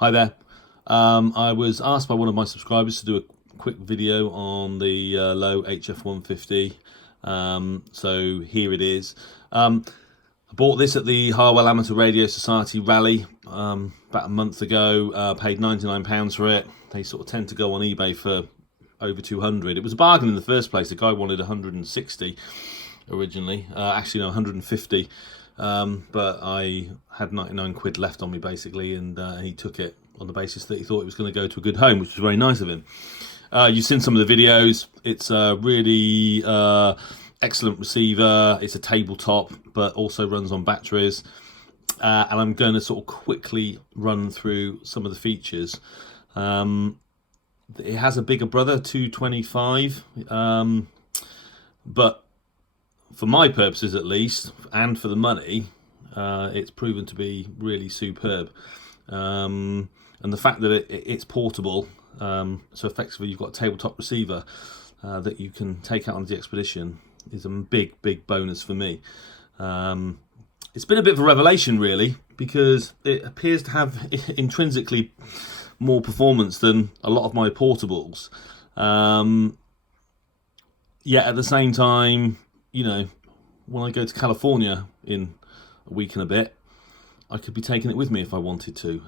Hi there. I was asked by one of my subscribers to do a quick video on the Lowe HF-150. So here it is. I bought this at the Harwell Amateur Radio Society rally about a month ago. Paid £99 for it. They sort of tend to go on eBay for over 200. It was a bargain in the first place. The guy wanted 160 originally. Actually, no, 150. But I had 99 quid left on me basically, and he took it on the basis that he thought it was going to go to a good home, which was very nice of him. You've seen some of the videos. It's a really excellent receiver. It's a tabletop, but also runs on batteries. And I'm going to sort of quickly run through some of the features. It has a bigger brother, 225, but for my purposes at least, and for the money, it's proven to be really superb. And the fact that it's portable, so effectively you've got a tabletop receiver that you can take out on the DXpedition, is a big bonus for me. It's been a bit of a revelation really, because it appears to have intrinsically more performance than a lot of my portables. Yet at the same time, you know, when I go to California in a week and a bit, I could be taking it with me if I wanted to.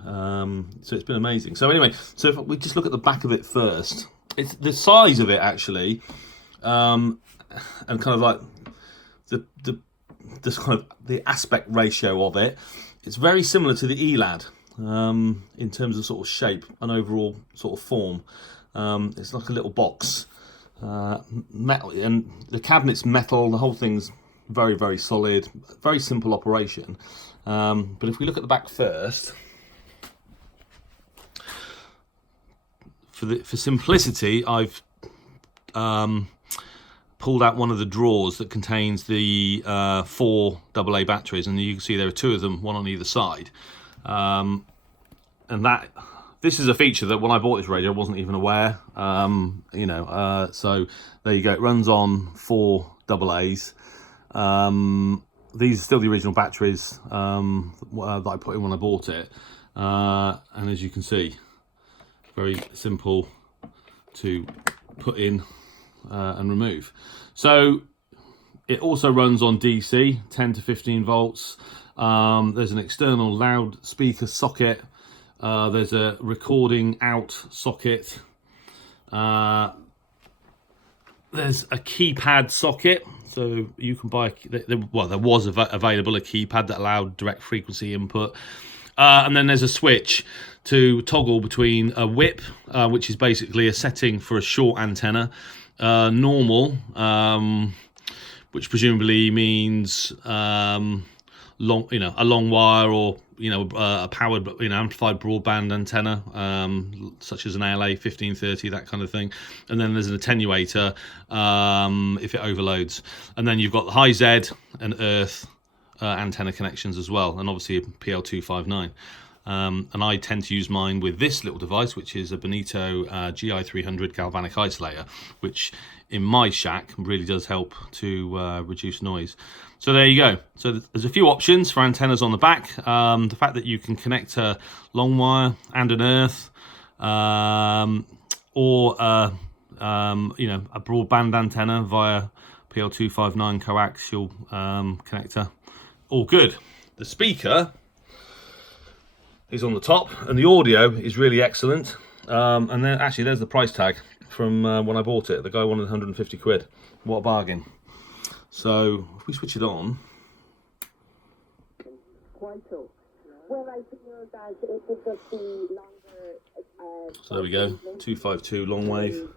So it's been amazing. So anyway, so if we just look at the back of it first, it's the size of it actually, and kind of like the kind of the aspect ratio of it. It's very similar to the ELAD in terms of sort of shape and overall sort of form. It's like a little box. Metal, and the cabinet's metal. The whole thing's very solid, very simple operation. But if we look at the back first, for simplicity, I've pulled out one of the drawers that contains the 4 AA batteries, and you can see there are 2 of them, one on either side. And this is a feature that when I bought this radio I wasn't even aware. So there you go. It runs on 4 AA's. These are still the original batteries that I put in when I bought it. And as you can see, very simple to put in and remove. So it also runs on DC, 10 to 15 volts. There's an external loudspeaker socket. There's a recording out socket. There's a keypad socket, so you can buy. There was available a keypad that allowed direct frequency input, and then there's a switch to toggle between a whip, which is basically a setting for a short antenna, normal, which presumably means long, a long wire, or a powered, amplified broadband antenna, such as an ALA 1530, that kind of thing. And then there's an attenuator if it overloads. And then you've got the high Z and earth antenna connections as well, and obviously a PL259. And I tend to use mine with this little device, which is a Bonito GI300 galvanic isolator, which in my shack really does help to reduce noise. So there you go. So there's a few options for antennas on the back. The fact that you can connect a long wire and an earth, or a broadband antenna via PL259 coaxial connector, all good. The speaker is on the top, and the audio is really excellent. And then actually, there's the price tag from when I bought it. The guy wanted 150 quid. What a bargain. So if we switch it on, so there we go, 252 long wave.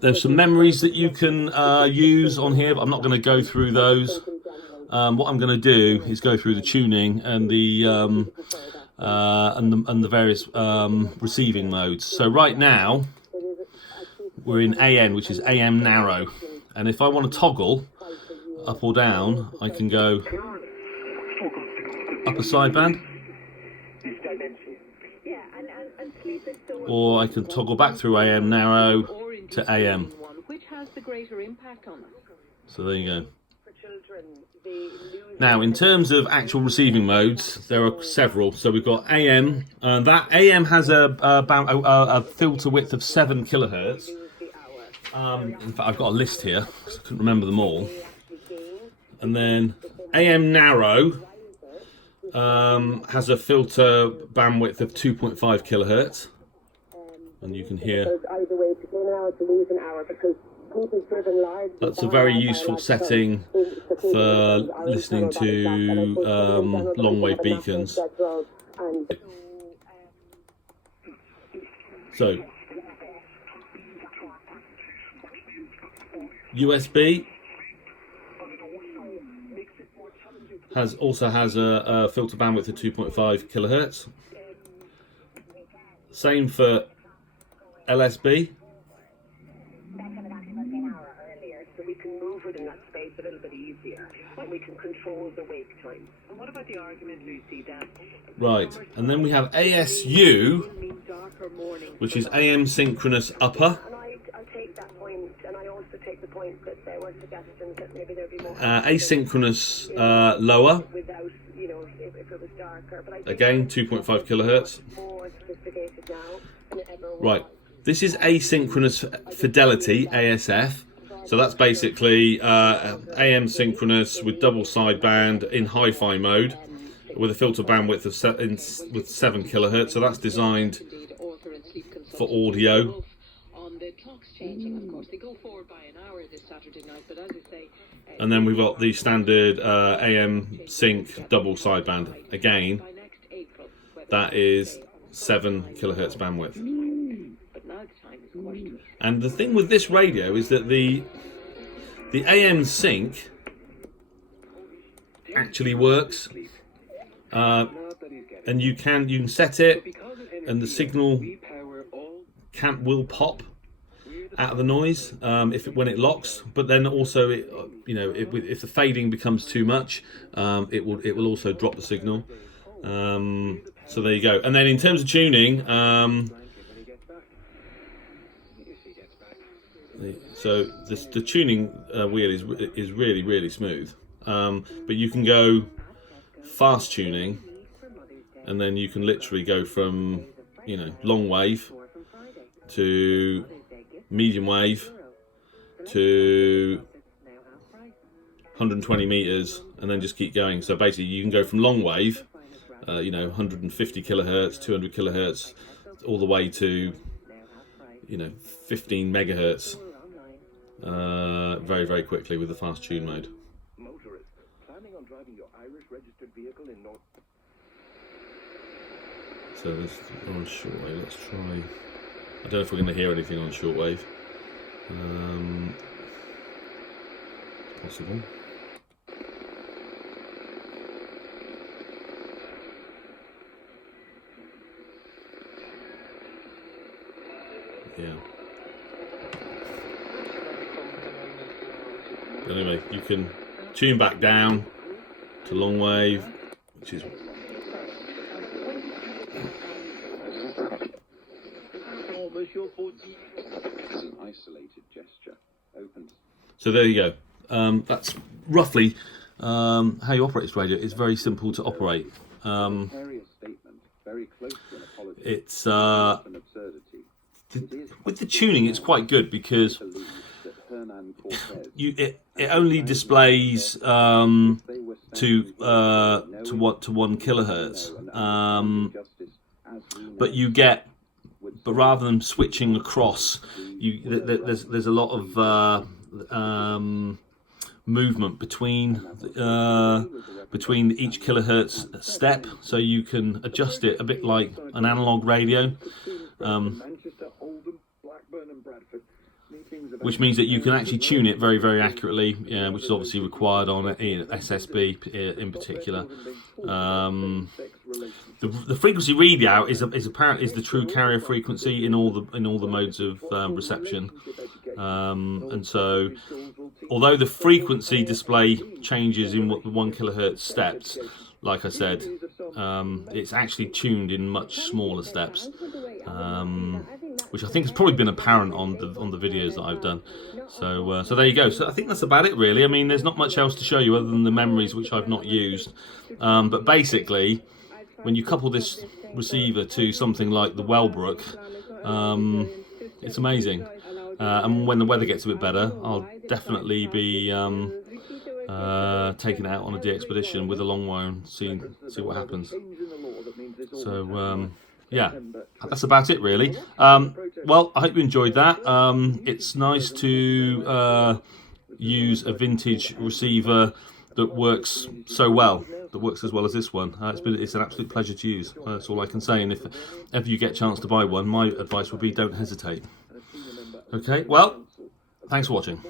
There's some memories that you can use on here, but I'm not going to go through those. What I'm going to do is go through the tuning and the various receiving modes. So right now we're in AN, which is AM narrow, and if I want to toggle up or down, I can go upper sideband, or I can toggle back through AM narrow to AM. So there you go. Now, in terms of actual receiving modes, there are several. So we've got AM, and that AM has a filter width of 7 kilohertz. In fact, I've got a list here because I couldn't remember them all. And then AM narrow has a filter bandwidth of 2.5 kilohertz, and you can hear. That's a very useful setting for listening to long wave beacons. So, USB also has a filter bandwidth of 2.5 kilohertz. Same for LSB. In that space a little bit easier, but we can control the wake time. And what about the argument, Lucy, that right, and then we have ASU, which is AM synchronous upper. And I take that point, and I also take the point that there were suggestions that maybe there'd be more asynchronous lower. Without, you know, if it was darker. But again, 2.5 kilohertz. More sophisticated now. Right, this is asynchronous fidelity, ASF. So that's basically AM synchronous with double sideband in hi-fi mode with a filter bandwidth of 7 kilohertz. So that's designed for audio. And then we've got the standard AM sync double sideband. Again, that is 7 kilohertz bandwidth. And the thing with this radio is that the AM sync actually works, and you can set it, and the signal will pop out of the noise when it locks. But then also, if the fading becomes too much, it will also drop the signal. So there you go. And then in terms of tuning. So the tuning wheel is really, really smooth, but you can go fast tuning, and then you can literally go from long wave to medium wave to 120 meters, and then just keep going. So basically, you can go from long wave, 150 kilohertz, 200 kilohertz, all the way to 15 megahertz. Very, very quickly with the fast tune mode. Motorist, planning on driving your Irish registered vehicle in North. So this on shortwave. Let's try. I don't know if we're going to hear anything on shortwave. It's possible. Yeah. Anyway, you can tune back down to long wave, which is an isolated gesture. So there you go. That's roughly how you operate this radio. It's very simple to operate. It's with the tuning, it's quite good because it only displays to 1 kilohertz, but rather than switching across, there's a lot of movement between each kilohertz step, so you can adjust it a bit like an analog radio. Which means that you can actually tune it very, very accurately, which is obviously required on SSB in particular. The frequency readout is the true carrier frequency in all the modes of reception, and so although the frequency display changes in 1 kilohertz steps, like I said, it's actually tuned in much smaller steps. which I think has probably been apparent on the videos that I've done. So so there you go. So I think that's about it really. I mean, there's not much else to show you other than the memories, which I've not used. But basically, when you couple this receiver to something like the Wellbrook, it's amazing. And when the weather gets a bit better, I'll definitely be taking it out on a DXpedition with a long wire and see what happens. So yeah, that's about it really. Well, I hope you enjoyed that. It's nice to use a vintage receiver that works so well, that works as well as this one. It's an absolute pleasure to use. That's all I can say. And if ever you get a chance to buy one, my advice would be don't hesitate. Okay, well, thanks for watching.